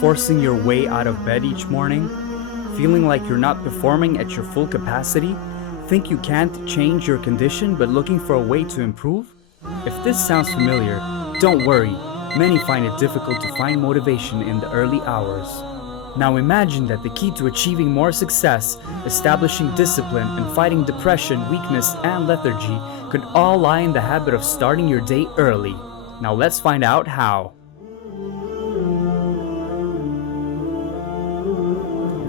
forcing your way out of bed each morning? Feeling like you're not performing at your full capacity? Think you can't change your condition but looking for a way to improve? If this sounds familiar, don't worry. Many find it difficult to find motivation in the early hours. Now imagine that the key to achieving more success, establishing discipline, and fighting depression, weakness, and lethargy could all lie in the habit of starting your day early. Now let's find out how.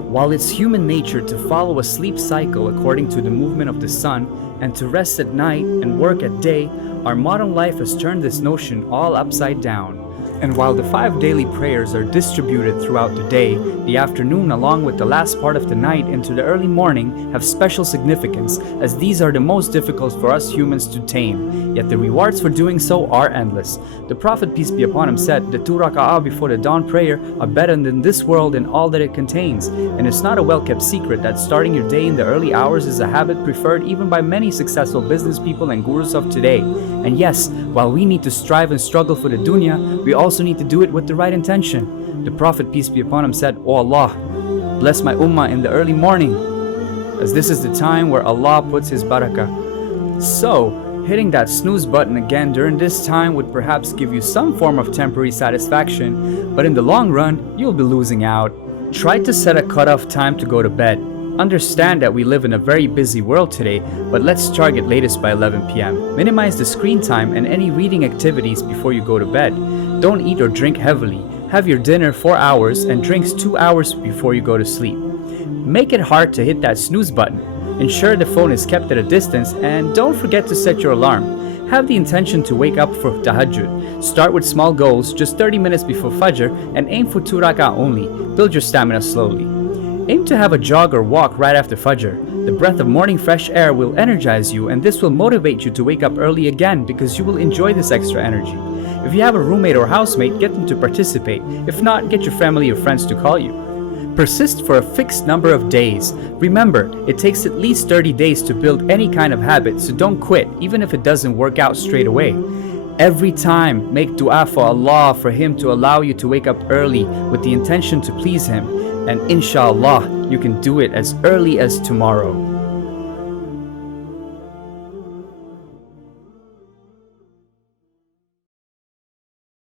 While it's human nature to follow a sleep cycle according to the movement of the sun and to rest at night and work at day, our modern life has turned this notion all upside down. And while the 5 daily prayers are distributed throughout the day, the afternoon along with the last part of the night into the early morning have special significance, as these are the most difficult for us humans to tame, yet the rewards for doing so are endless. The Prophet, peace be upon him, said, the 2 raka'ah before the dawn prayer are better than this world and all that it contains, and it's not a well-kept secret that starting your day in the early hours is a habit preferred even by many successful business people and gurus of today. And yes, while we need to strive and struggle for the dunya, we also need to do it with the right intention. The Prophet, peace be upon him, said, O Allah, bless my ummah in the early morning, as this is the time where Allah puts His barakah. So, hitting that snooze button again during this time would perhaps give you some form of temporary satisfaction, but in the long run, you'll be losing out. Try to set a cutoff time to go to bed. Understand that we live in a very busy world today, but let's target latest by 11 p.m. Minimize the screen time and any reading activities before you go to bed. Don't eat or drink heavily. Have your dinner 4 hours and drinks 2 hours before you go to sleep. Make it hard to hit that snooze button. Ensure the phone is kept at a distance, and don't forget to set your alarm. Have the intention to wake up for tahajjud. Start with small goals, just 30 minutes before fajr, and aim for 2 rak'ah only. Build your stamina slowly. Aim to have a jog or walk right after fajr. The breath of morning fresh air will energize you, and this will motivate you to wake up early again because you will enjoy this extra energy. If you have a roommate or housemate, get them to participate. If not, get your family or friends to call you. Persist for a fixed number of days. Remember, it takes at least 30 days to build any kind of habit, so don't quit even if it doesn't work out straight away. Every time, make dua for Allah for Him to allow you to wake up early with the intention to please Him. And inshallah, you can do it as early as tomorrow.